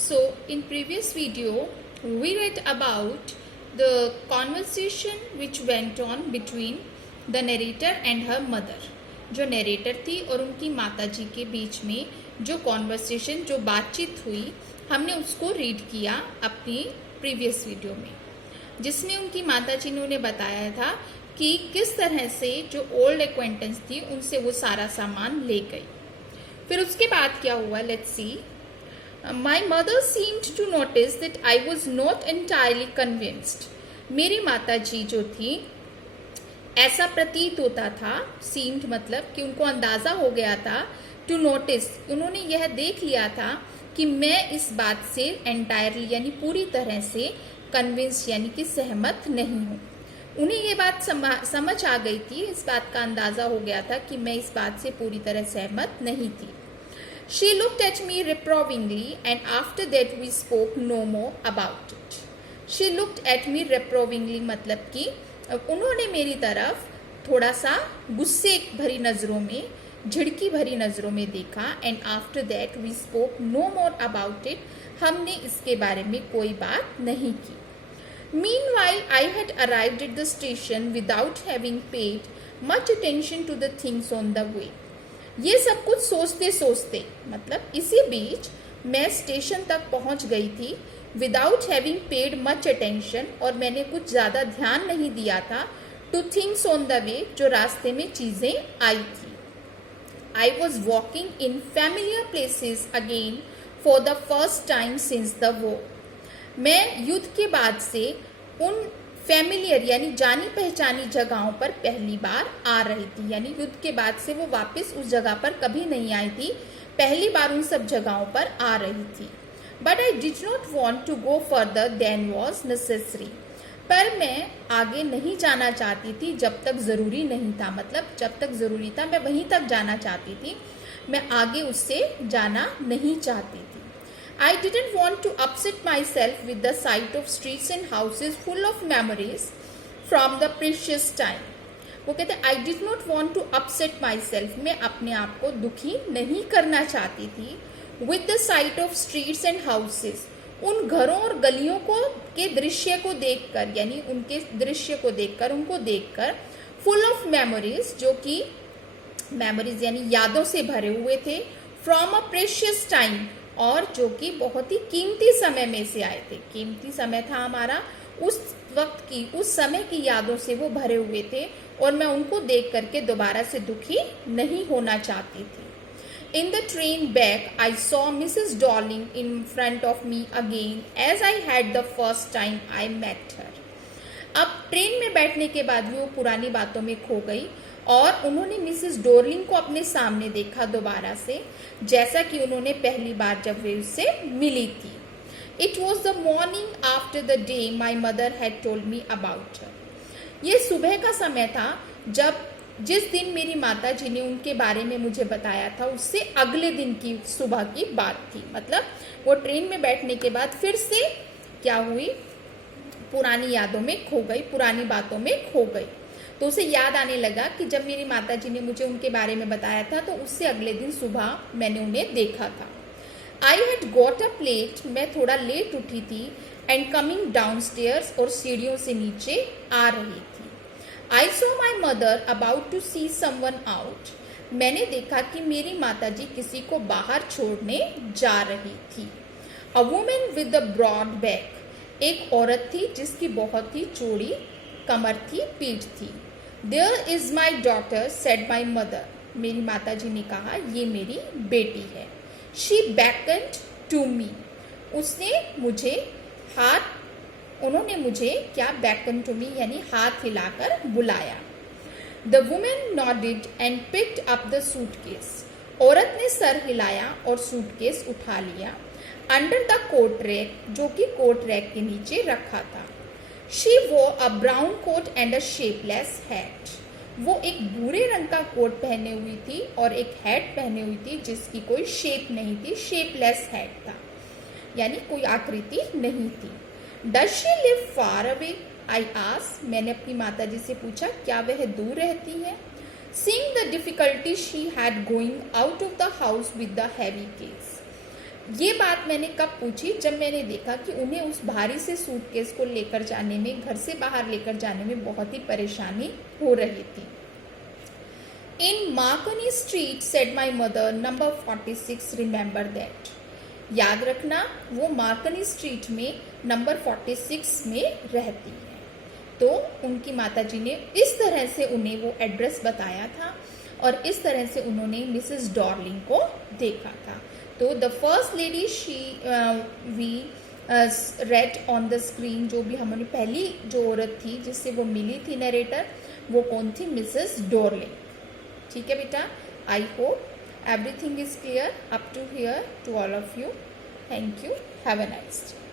So, in previous video, we read about the conversation which went on between the narrator and her mother. जो narrator थी और उनकी माताजी के बीच में जो कॉन्वर्सेशन जो बातचीत हुई, हमने उसको रीड किया अपनी प्रीवियस वीडियो में, जिसमें उनकी माताजी ने उन्हें बताया था कि किस तरह से जो ओल्ड एक्वेंटेंस थी उनसे वो सारा सामान ले गई। फिर उसके बाद क्या हुआ, let's see. My mother seemed to notice that I was not entirely convinced. मेरी माताजी जो थी, ऐसा प्रतीत होता था, सीम्ड मतलब कि उनको अंदाजा हो गया था, टू नोटिस उन्होंने यह देख लिया था कि मैं इस बात से एंटायरली यानी पूरी तरह से कन्विंस यानी कि सहमत नहीं हूँ। उन्हें ये बात समझ आ गई थी, इस बात का अंदाजा हो गया था कि मैं इस बात से पूरी तरह सहमत नहीं थी। She looked at me reprovingly and after that we spoke no more about it. She looked at me reprovingly मतलब कि उन्होंने मेरी तरफ थोड़ा सा गुस्से भरी नज़रों में, झिड़की भरी नज़रों में देखा। And after that we spoke no more about it, हमने इसके बारे में कोई बात नहीं की। Meanwhile, I had arrived at the station without having paid much attention to the things on the way. ये सब कुछ सोचते सोचते मतलब इसी बीच मैं स्टेशन तक पहुंच गई थी, without having paid much attention, और मैंने कुछ ज़्यादा ध्यान नहीं दिया था, two things on the way जो रास्ते में चीज़ें आई थी। I was walking in familiar places again for the first time since the war. मैं युद्ध के बाद से उन फैमिलियर यानी जानी पहचानी जगहों पर पहली बार आ रही थी, यानी युद्ध के बाद से वो वापस उस जगह पर कभी नहीं आई थी, पहली बार उन सब जगहों पर आ रही थी। But I did not want to go further than was necessary, पर मैं आगे नहीं जाना चाहती थी जब तक ज़रूरी नहीं था, मतलब जब तक ज़रूरी था मैं वहीं तक जाना चाहती थी, मैं आगे उससे जाना नहीं चाहती थी। I didn't want to upset myself with the sight of streets and houses full of memories from the precious time. वो कहते हैं I did not want to upset myself, मैं अपने आप को दुखी नहीं करना चाहती थी, with the sight of streets and houses, उन घरों और गलियों को के दृश्य को देखकर, यानी उनके दृश्य को देखकर, उनको देखकर, full of memories, जो कि memories यानी यादों से भरे हुए थे, from a precious time, और जो कि बहुत ही कीमती समय में से आए थे, कीमती समय था हमारा, उस वक्त की, उस समय की यादों से वो भरे हुए थे, और मैं उनको देख करके दोबारा से दुखी नहीं होना चाहती थी। In the train back I saw Mrs Darling in front of me again as I had the first time I met her. अब ट्रेन में बैठने के बाद भी वो पुरानी बातों में खो गई और उन्होंने मिसेस डॉर्लिंग को अपने सामने देखा दोबारा से, जैसा कि उन्होंने पहली बार जब वे उससे मिली थी। It was the morning after the day my mother had told me about her. ये सुबह का समय था जब जिस दिन मेरी माता जी ने उनके बारे में मुझे बताया था, उससे अगले दिन की सुबह की बात थी। मतलब वो ट्रेन में बैठने के बाद फिर से क्या हुई, पुरानी यादों में खो गई, पुरानी बातों में खो गई। तो उसे याद आने लगा कि जब मेरी माताजी ने मुझे उनके बारे में बताया था तो उससे अगले दिन सुबह मैंने उन्हें देखा था। I had got up late, मैं थोड़ा लेट उठी थी, एंड कमिंग डाउन स्टेयर्स, और सीढ़ियों से नीचे आ रही थी। I saw my mother about to see someone out, मैंने देखा कि मेरी माताजी किसी को बाहर छोड़ने जा रही थी। A woman with a broad back, एक औरत थी जिसकी बहुत ही चौड़ी कमर थी, पीठ थी। There is my daughter, said my mother. मेरी माताजी ने कहा, ये मेरी बेटी है। She beckoned to me. उन्होंने मुझे क्या beckon to me यानी हाथ हिलाकर बुलाया। The woman nodded and picked up the suitcase. औरत ने सर हिलाया और सूटकेस उठा लिया। Under the coat rack, जो कि कोट रैक के नीचे रखा था। She wore a brown coat and a shapeless hat. वो एक भूरे रंग का कोट पहने हुई थी और एक हैट पहने हुई थी जिसकी कोई शेप नहीं थी, शेपलेस हैट था, यानी कोई आकृति नहीं थी। Does she live far away? I asked. मैंने अपनी माताजी से पूछा, क्या वह दूर रहती है? Seeing the difficulty she had going out of the house with the heavy case, ये बात मैंने कब पूछी, जब मैंने देखा कि उन्हें उस भारी से सूटकेस को लेकर जाने में, घर से बाहर लेकर जाने में बहुत ही परेशानी हो रही थी। In Marconi street said my mother, number 46, remember that. याद रखना, वो मार्कनी स्ट्रीट में नंबर 46 में रहती है। तो उनकी माताजी ने इस तरह से उन्हें वो एड्रेस बताया था और इस तरह से उन्होंने मिसेस डॉर्लिंग को देखा था। तो the first lady we read on the screen, जो भी हमने पहली जो औरत थी जिससे वो मिली थी नरेटर, वो कौन थी? Mrs Darling. ठीक है बेटा, I hope everything is clear up to here to all of you. Thank you. Have a nice day.